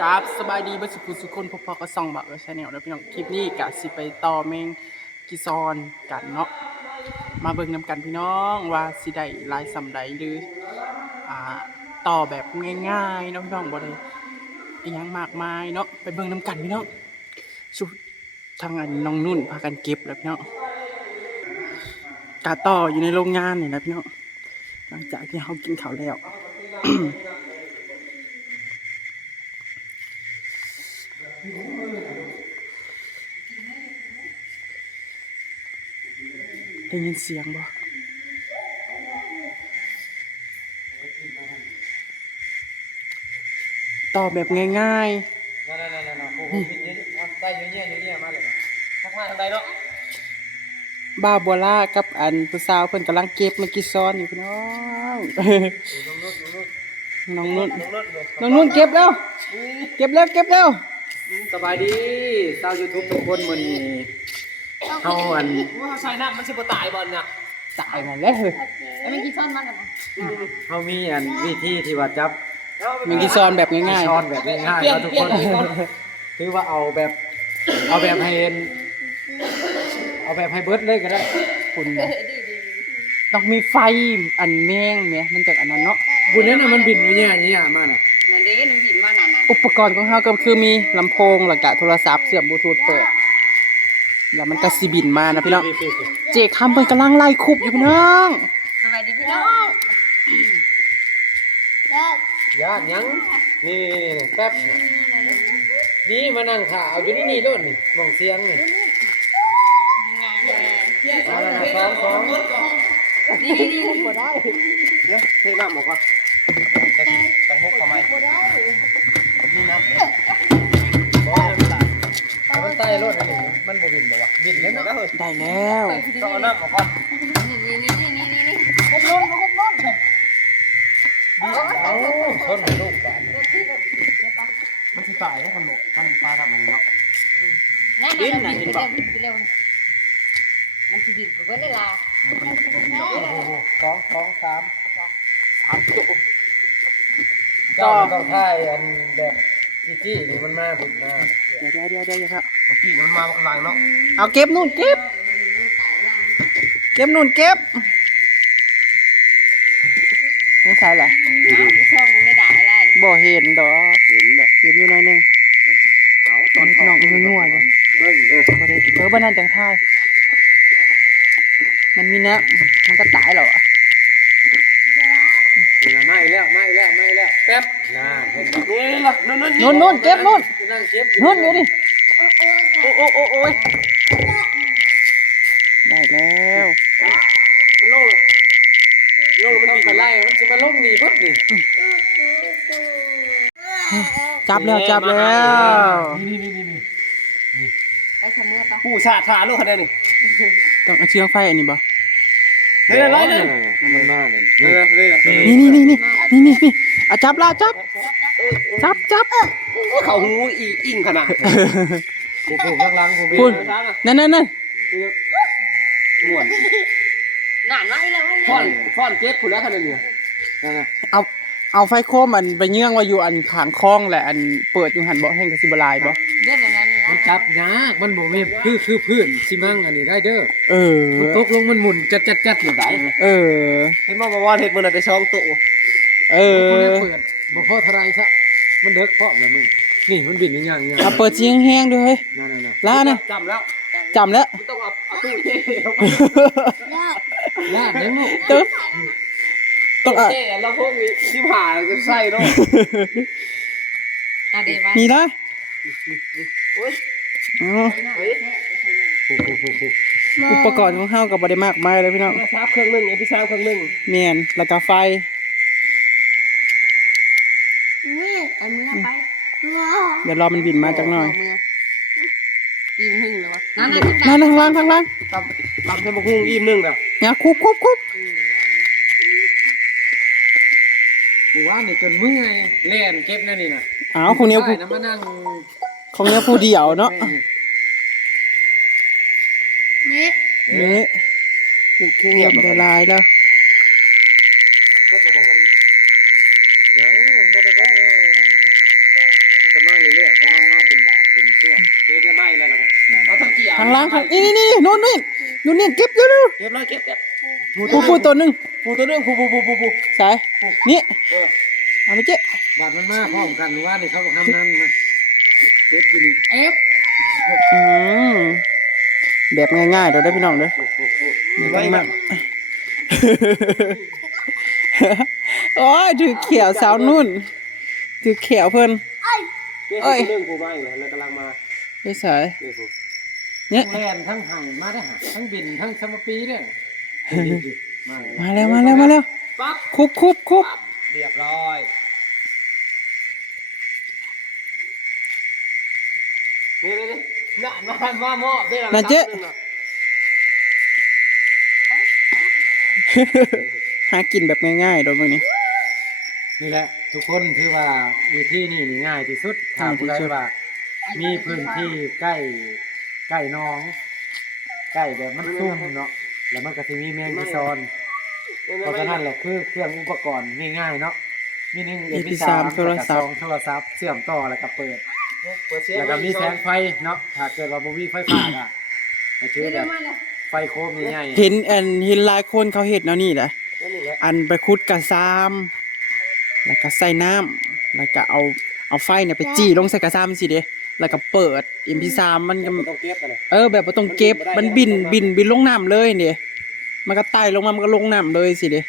กราบสบายดีบัสุขุสุคนพบพอก็ส่องบักเออชาแนลแล้วพี่น้องคลิปนี้กะสิไปต่อเมงกิซอนกันเนาะมาเบิ่งนำกันพี่น้องว่าสิได้ลายสำใดหรืออ่าต่อแบบง่ายๆเนาะพี่น้องบ่ได้อิหยังมากมายเนาะไปเบิ่งนำกันพี่น้องสุดทางอันน้องนุ่นพากันเก็บแล้วพี่น้องกาต่ออยู่ในโรงงานนี่นะพี่น้องหลังจากที่เขากินข้าวแล้ว ได้ยินเสียงบ่ตอบแบบง่ายนั่นนั่นนั่นนั่นโอ้โหบินเยอะๆได้เยอะแยะเยอะแยะมาเลยนะทักมาทางใดเนาะๆบ้าบัวล่ากับอันผู้สาวเพิ่นกำลังเก็บเมื่อกี้ซ้อนอยู่พี่น้องน้องนุ่นน้องนุ่นน้องนุ่นน้องนุ่นเก็บแล้ว เก็บแล้วเก็บแล้ว สบายดีชาวยูทูบทุกคนมื้อนี้เฮาอันว่าใส่น้ำมันสิบ่ตายบ่เนี่ยตายมาแล้วเฮ้ยแล้วมันกี่ช้อนมากกันนะเฮามีอันวิธีที่ว่าจับเมื่อกี้ซ้อนแบบง่ายช้อนแบบง่ายๆเนาะทุกคนคือว่าเอาแบบ เอาแบบให้เห็นเอาแบบให้เบิดเลยก็ได้ๆคุณนะต้องมีไฟอันแมงแหมมันจากอันนั้นเนาะบุญนั้นน่ะมันบินอยู่เนี่ยเนี่ยมาน่ะนั่นเด้หนูหยิบมานั่นน่ะ อุปกรณ์ของเราก็คือมีลำโพงแล้วก็โทรศัพท์เสียบบลูทูธเปิด แล้วมันก็สิบินมานะพี่น้อง เจคำเพิ่นกำลังไล่คุบอยู่พี่น้องสวัสดีพี่น้องญาติยังนี่ๆๆแป๊บนี่มานั่งถ่าเอาอยู่นี่นี่โน่นนี่มองเสียงนี่เอาละนะสองสองนี่นี่นี่เดี๋ยวเทน้ำออกก่อนจะจะมุก บินบ่วะบินแล้วเนาะได้แล้วต้องเอาน้ำออกก่อนนี่นี่นี่นี่นี่นี่เอาชนลูกบ้านมันสิตายแล้วขนมขนมปลาทำมันเนาะนั่นน่ะมันบินไปเร็วบินไปเร็วมันสิบินไปเบิดเลยล่ะโอ้โหสองสองสามสามตัวเจ้ามันต้องท่ายอันแบบจี้จี้นี่มันมาบินมาเดี๋ยวเดี๋ยวเดี๋ยวเดี๋ยวครับจี้มันมาหลังเนาะเอาเก็บนู่นเก็บ เก็บนู่นเก็บไม่ใช่เหรออ้าวพี่ช่องมึงไม่ด่าอะไรบ่เห็นดอกเห็นเลยเห็นอยู่หน่อยนึงเขาตอนน้องมันงัวอยู่เบิ้งเออบ่ได้เออบ้านนั้นจังท่ายมันมีเนะมันก็ตายแล้วอะ นี่นะมาอีกแล้วมาอีกแล้วมาอีกแล้วแป๊บ น่าเห็นบ่นี่ล่ะนั่นนั่นนู่นนู่นเก็บนู่นนั่งเก็บนู่นอยู่ดิโอ้โอ้โอ้โอ้ยได้แล้วมันโล่โล่มันบินไปไล่มันจะมาลงนี่ปุ๊บนี่จับแล้วจับแล้วนี่นี่นี่นี่ไปเสมอปะผู้ชาชาลูกคะแนนนี่ต้องเอาเชือกไฟอันนี้บ่เฮ้ยอะไรเนี่ยมันมาเลยนี่นี่นี่นี่นี่นี่นี่นี่ อะจับละจับ จับจับเขาหูอีอิ่งขนาดกูกูข้างหลังกูคุณนั่นนั่นนั่นม่วนนั่นไว้แล้วไว้ฟ้อแล้นวฟ้อนเก็บคุณแล้วคะแนนเนี่ยนั่นน่ะเอาเอาไฟโคมอันไปเยื่องไว่าอยู่อันขางคลองแหละอันเปิดอยู่หันบ่แห่งกสิบลายบ่เรื่องอย่างนั้นมันจับยากมันบ่มีคือคือพื้นสิมั่งอันนี้ได้เด้อเออมันตกลงมันหมุนจัดจัดจัดอยู่ได้เออเห็นบอกว่าเห็ดมันแต่ช่องตุ เออเปิดบ่พอเท่าไรซะมันเด็กเพราะละมึงนี่มันบินอย่างอย่างอย่างเอาเปิดเสียงแห้งด้วยเฮ้ยนั่นน่ะล่านะจำแล้วจำแล้ว ต้องเอาเอาตู้เจ๊ลาดยังลูกตึ๊บต้องอะเจ๊เราพวกนี้ชิบหายจะใส่เนาะตาเดวันมีนะโอ้ยอ๋อเฮ้ยปุ๊บปุ๊บปุ๊บปุ๊บอุปกรณ์ของเฮาก็บ่ได้มากมายเลยพี่น้องโทรศัพท์เครื่องหนึงไอพี่ชายเครื่องหนึง เมียนแล้วก็ไฟ เอามือไปเดี๋ยวรอมันบินมาจักหน่อยยิงหึ่งเลยวะนั่นน่ะนั่นทางล่างทางล่างตำตำเทมปุ้งอิ่มหนึงแบบเนี่ยคุบคุบคุบกูว่านี่จนเมื่อยเล่นเก็บนั่นนี่น่ะอ้าวของเนี้ยผู้ได้นะมานั่งของเนี้ยผู้เดียวเนาะเม็ดนี่คือเงีเงียยบบได้ลายแล้ว ยังบ่ได้เบิด ทางล่างทางนี่นี่นี่นู่นนี่นู่นนี่เก็บเร็วเร็วเก็บเลยเก็บเก็บปูปูตัวหนึงปูตัวนึงปูปูปูปูปูสายนี่เออเอาไปเจ๊บาดมันมาพร้อมกันหรือว่านี่เขาบอกทำนั่นมันเก็บกินเอฟอืมแบบง่ายๆเดี๋ยวได้อพี่น้องเด้อไว้แบบโอ้ยถือเขียวสาวนุ่นถือเขียวเพิ่นเอ้ยเรื่องกูมาอีกแล้วแล้วกำลังมาไอ้สายนี่กู เนี่ยแลนทั้งไห่มาได้หาทั้งบินทั้งสมปีเนี่ยมามาแล้วมาแล้วมาแล้วปั๊บคุบคุบคุบเรียบร้อยนี่นี่นี่น่ะมามาหม้อได้แล้วนั่นเจ๊หากินแบบง่ายๆโดยมึงนี้นี่แหละ ทุกคนถือว่าวิธีนี่นี่ง่ายที่สุดถามง่ายที่ผู้ใดสุดว่า มีพื้นที่ใกล้ ใกล้น้องใกล้แบบมันซุ่มเนาะแล้วมันก็จะมีแมงกีซอนเพราะฉะนั้นแหละคือเครื่องอุปกรณ์ง่ายๆเนาะมีหนึ่ง MP3 โทรศัพท์โทรศัพท์เชื่อมต่อแล้วก็เปิดแล้วก็มีแสงไฟเนาะถ้าเกิดว่าบ่มีไฟฟ้าอะชื่อแบบไฟโคมใหญ่ๆเห็นแอนเห็นหลายคนเขาเห็ดแนและนั่นนี่แหละอันไปคุดกระซามแล้วก็ใส่น้ำแล้วก็เอาเอาไฟเนี่ยไปจี้ลงใส่กระซามสิเด้ แล้วก็เปิด MP3 มันก็ต้องเก็บกันเลยเออแบบบ่ต้องเก็บมันบินบินบินลงน้ำเลยเนี่ยมันก็ไต่ลงมามันก็ลงน้ำเลยสิเด้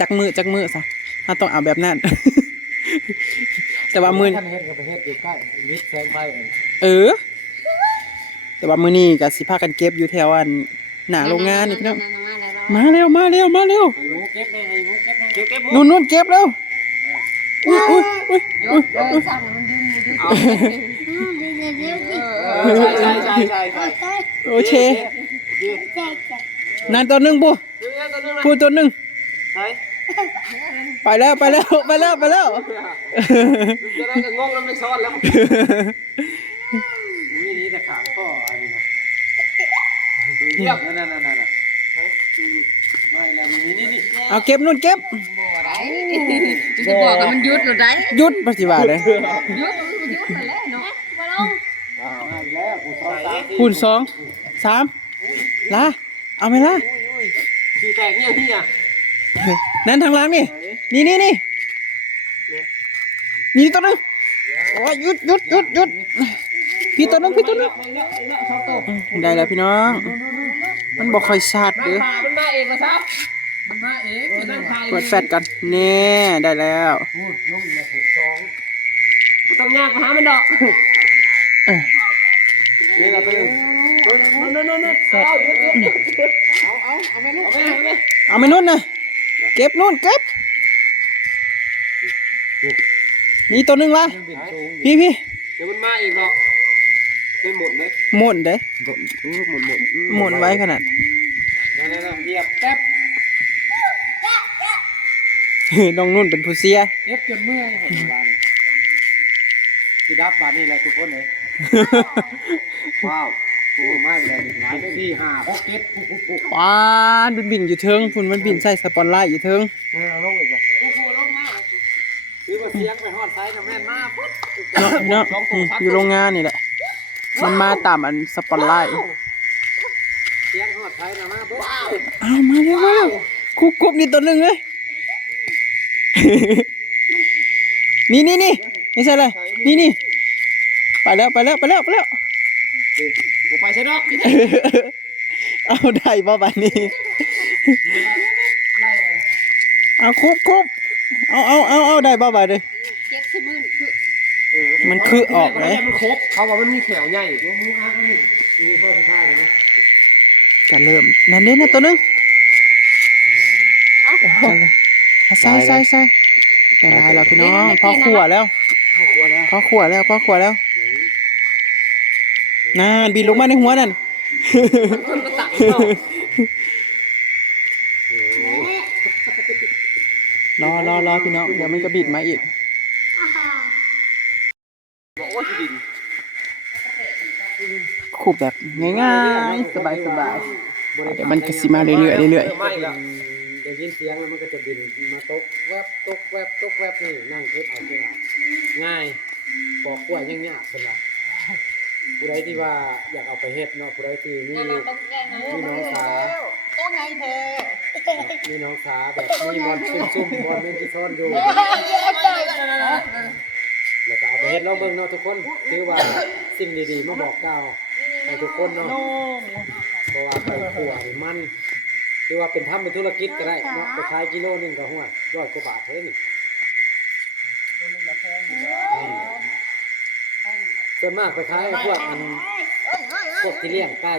จักมือจักมือซะถ้าต้องเอาแบบนั้นแต่ว่ามือท่านเฮ็ดกับประเทศอยู่ใกล้วิทย์แสงไฟเองเออ แต่ว่ามือนี้ก็สิพากันเก็บอยู่แถวอันหน้าโรงงานนี่พี่น้องมาแล้วมาเร็วมาเร็วมาเร็วไอ้หมูเก็บเลยไอ้หมูเก็บเลยเก็บเก็บหมูนู่นนู่นเก็บแล้ว อุ้ยอุ้ยอุ้ยยกเออสั่งมันยืนมันยืนเอาใช่ใช่ใช่ใช่ใช่โอเคนั่นตัวหนึ่งปูตัวนึงตัวนึงปูตัวหนึ่งใช่ไปแล้วไปแล้วไปแล้วไปแล้วจะได้ก็งงแล้วไม่ซ้อนแล้วมีนี้แต่ขางพ่ออันนี้นะเยี่ยมนั่นนั่นนั่นนั่นไม่แล้วมีนี่นี่เอาเก็บนู่นเก็บบ่ได้ จะบอกว่ามันหยุดหรือไดหยุดปฏิบัติเลยหยุดมันหยุดนั่นแหละเนาะบ่ลงมาอีกแล้วกูซ้อนตามคูณสองสามลาเอาไหมล่ะขี่แตกเนี่ยพี่อะนั่นทางหล่างนี่นี่นี่นี่นี่ตัวหนึงโอ้ยหยุดหยุดหยุดหยุดพี่ตัวหนึงพี่ตัวหนึงได้แล้วพี่น้อง มันบอกคอยชาดเด้อมันมาเองนะครับ มันมาเองมันนั่งคายเปิดแฟลชกันแน่ได้แล้วพูดลงเลยหกสองกูต้องยากมาหามันดอกเออนี่เราตื่นนั่นนั่นนั่นเอาเอาเอาเอาไปลูกเอาไปเอาไปเอาไปนู่นนะเก็บนู่นเก็บนี่ตัวหนึงละพี่พี่เดี๋ยวมันมาอีกหรอกเป็นหมดเลยหมุนเด้หมดหมดหมดหมุนไว้ขนาดนั่นนั่นเหยียบแป๊บ น้องนุ่นเป็นผู้เสียเย็บจนเมื่อยหมดวันสิดับบาทนี่แหละทุกคนเลยว้าวโอ้ไม่เลยหลายสี่ห้าหกเจ็ดปุ๊บปุ๊บปุ๊บว้านบินบินอยู่เทิงพุ่นมันบินใส่สปอนไลท์อยู่เทิงเนี่ยเราลงอีกอะโอ้โหลงมาคือว่าเสียงไปฮอดไซส์นะแม่นมากปุ๊บเนาะพี่เนาะอืมอยู่โรงงานนี่แหละมันมาตามอันสปอนไลท์เสียงฮอดไซส์นะมาปุ๊บอ้าวมาแล้วมาแล้วคุบคุบนี่ตัวหนึ่งเลย นี่นี่นี่ไม่ใช่เลยนี่นี่ไปแล้วไปแล้วไปแล้วไปแล้วกูไปใช่ดอกเอาได้บ่บัดนี้เอาคุบคุบเอาเอาเอาเอาได้บ่บัดนี้เก็บที่มือคือมันคือออกเลยมันครบเขาบอกมันมีแขวใหญ่ตัวมูอาร์นี่มีข้อสุดท้ายเลยนะจะเริ่มนั่นเด้นะตัวหนึงเอา ใส่ใส่ใส่ได้หลายแล้วพี่น้องพอขัวแล้วเข้าครัวแล้วพอขัวแล้วพอขัวแล้วนั่นบินลงมาในหัวนั่นมันก็ตักเข้ารอรอรอพี่น้องเดี๋ยวมันก็บิดมาอีกบอกว่าสิดินขูบแบบง่ายๆ สบายสบายๆเดี๋ยวมันก็สิมาเรื่อยๆเรื่อยไม่ละได้ ยินเสียงแล้วมันก็จะบินมาตกแวบตกแวบตกแวบนี่นั่งเก็บเอาเก็บเอาง่ายปอกกล้วยยังยากเป็นละๆผู้ใดที่ว่าอยากเอาไปเฮ็ดเนาะผู้ใดที่มีน้ำมันต้องแยกนะมีน้องสาตัวไงเธอมีน้องสาแบบมีบอลซุ่มๆบอลเล่นที่ซ่อนอยู่แล้วก็เอาไปเฮ็ดลองเบิ่งเนาะทุกคนถือว่าสิ่งดีๆมาบอกกล่าวให้ทุกคนเนาะเพราะว่าไปขัวนี่มัน ถือว่าเป็นทำเป็นธุรกิจก็ได้เนาะไปขายกิโลหนึงก็หัวร้อยกว่าบาทเท่านี้อืมส่วนมากไปขายพวกอันพวกที่เลี้ยงไก่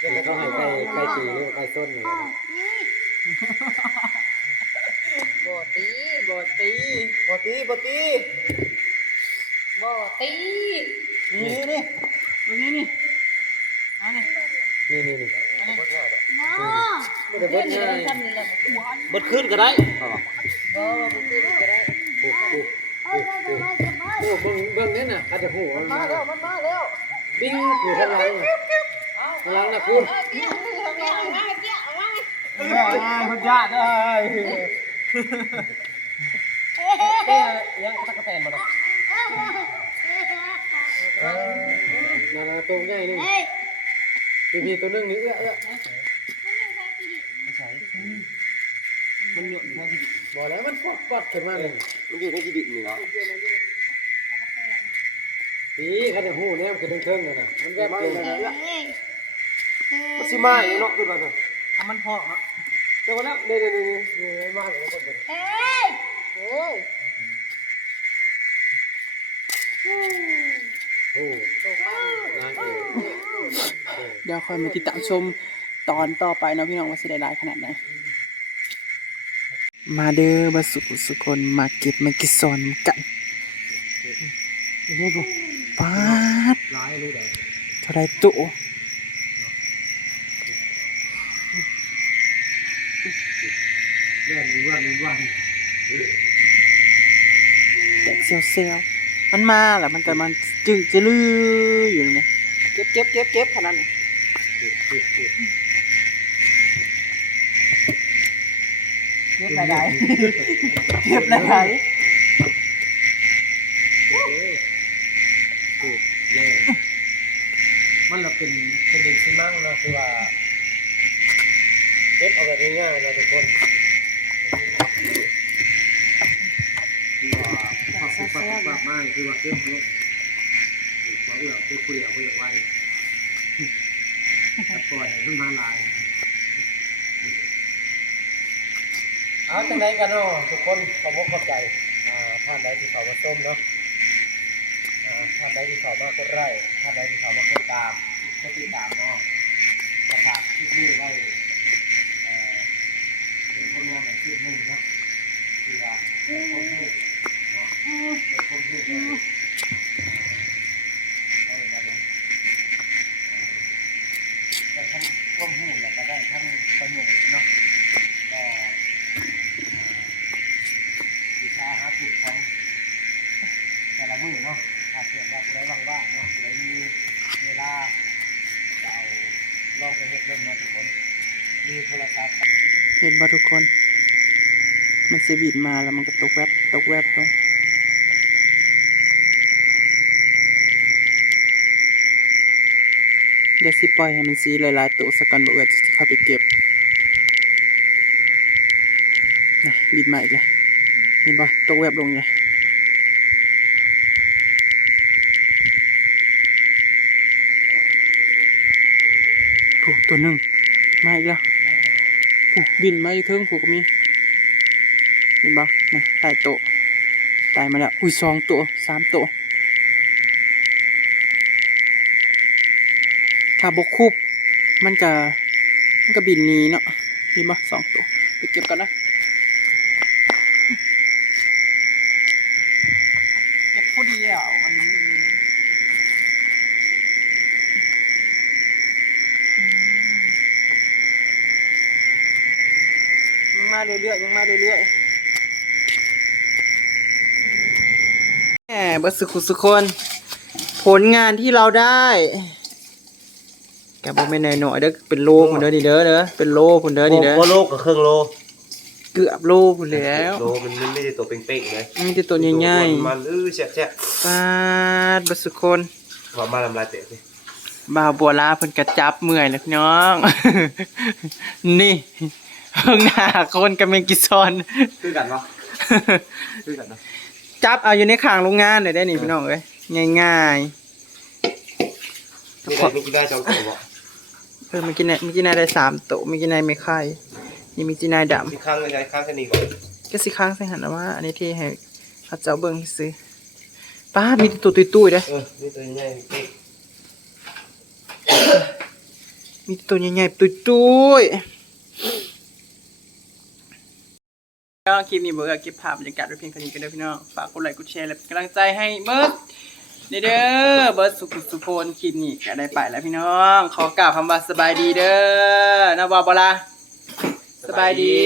แล้วเขาให้ไก่ไก่ตีหรือว่าไก่ส้นอะไรเนาะบ่ตีบ่ตีบ่ตีบ่ตีบ่ตีนี่นี่ตรงนี้นี่อันนี้นี่นี่นี่อันนี้บ่ได้ เบิดง่ายทำนี่แหละเบิดขึ้นก็ได้บ่บ่ตีก็ได้โอ้โหโอ้โหโอ้โหเบิ่งเบิ่งนี่น่ะอาจจะหูมันมาแล้วมันมาแล้วบิ้งอยู่ข้างหลังน่ะข้างหลังน่ะคุณเกี้ยเอาไว้เอาไว้เกี้ยเอาไว้ง่ายคุณญาติเอ้ยเต้ยังตะกะแตนบ่ล่ะเออนั่นน่ะตัวใหญ่นึงพี่พี่ตัวนึงนี่เอื้อเอื้อ มันเหลือหัวที่บ่แล้วมันปอดปอดขึ้นมาเลยมันอยู่ในที่ดินนี่เนาะปีคันจะหูแนมขึ้นเทิงๆนั่นน่ะมันแวบลงมันสิมาเนาะขึ้นมาเถอะเอามันพอเนาะเจ้าก็แล้วเด้ๆๆนี่มาเลยคนเดียวโอ้ยโอ้นางเอกเดี๋ยวคอยมาติดตามชมตอนต่อไปนะพี่น้องว่าสิได้หลายขนาดไหน มาเด้อบาสุกุสุคนมาเก็บมากิซอนกันนี่บ่ปาดหลายรู้ได้เท่าไรตุเรื่องนี้ว่านี้ว่าแตกเซลเซลมันมาแล้วมันก็มันจึงจะลืออยู่นี่เก็บเก็บเก็บเก็บขนาดนี้ เก็บหลายๆเก็บหลายมันเราเป็นเป็นเด็กซิมั่งเนาะคือว่าเก็บเอาแบบง่ายๆนะทุกคนคือว่าพอสุปับปับมากคือว่าเก็บเยอะว่าเอื้อเก็บเปลี่ยวเพื่อไว้ถ้าปล่อยให้มันมาลาย เอาจังไดกันเนาะทุกคนขอบคุณขอบใจอ่าท่านใดที่เขามาส้มเนาะอ่าท่านใดที่เขามากดไร่ท่านใดที่เขามากดตามก็ติดตามเนาะประกาศคลิปนี้ไว้เอ่อเป็นคนงานอย่างคลิปหนึ่งเนาะที่ว่าเป็นคนพูดเนาะเป็นคนพูดเลยเอามาดูได้ทั้งความหูแล้วก็ได้ทั้งประโยชน์เนาะก็อ่าวิชาหาจิตของแต่ละมือเนาะถ้าเกิดว่าผู้ใดว่างๆเนาะผู้ใดมีเวลาเอาลองไปเฮ็ดเรื่องเนาะทุกคน มีโทรศัพท์เห็นบ่ทุกคน มันสิบินมาแล้วมันก็ตกแวบตกแวบลงเดี๋ยวสิปล่อยให้มันสีหลายๆตัวสักก่อนบ่เอือจะเข้าไปเก็บนะบินมาอีกแล้ว เห็นบ่ตกแวบลงเลยผูกตัวหนึ่งมาอีกแล้วผูกบินมาอยู่เทิงผูกก็มีเห็นบ่นะตายโตตายมาแล้ว อุ้ยสองตัวสามตัวถ้าบกคุบมันก็มันก็บินหนีเนาะเห็นบ่สองตัวไปเก็บกันนะ เก็บผู้เดียววันนี้ยังมา เรื่อยๆยังมาเรื่อยๆแหมเบดสุขุสุคน ผลงานที่เราได้แกบอกไม่นหน่อยๆเด้อเป็นโลคนเด้อนี่เด้อเด้อเป็นโลคนเด้อนี่เด้อโลโลกับเครื่องโลเกือบโลพู้นแหล้วโลมันไม่ได้ตัวเป่งๆเลยมีแต่ตัวใหญ่มันเออแฉะๆปาดบัสุคนๆว่ามาทำลายเตะสิบ่าวบัวลาเพิ่นกระจับเมื่อยแล้วพี่น้อง นี่ เพิ่งหน้าคนกับแมงกิซอน คือกันเนาะคือกันเนาะจับเอาอยู่ในข้างโรงงานเลยได้นี่พี่น้องเอ้ยง่ายนี่ได้ไม่กินได้จองตัวบ่ๆเออมีกินไหนมีกินไหนได้สามโตะมีกินไหนไม่ไข่นี่มีกินไหนดอีกครั้งเลยใช้ครั้งแค่นี้ก่อนำก็สิค้างใส่หันนะว่า อันนี้ที่ให้เขาเจ้าเบิ่งซื้อป้าดมีแต่ตัวตุ้ยๆเด้อเออนี่ตัวใหญ่เป่งมีแต่ตัวใหญ่ๆตุ้ย ๆก็คลิปนี้เบิร์เก็บภาพบรรยากาศไว้เพียงแค่นี้ก็ได้อพี่น้องฝากกดไลค์กดแชร์และเป็นกำลังใจให้เบิร์ดเด้อเด้อเบิร์ดสุขสุโพนคลิปนี้ก็ได้ไปแล้วพี่น้อง ขอกล่าวคำว่าสบายดีเด้อนะบอบลาสบายดี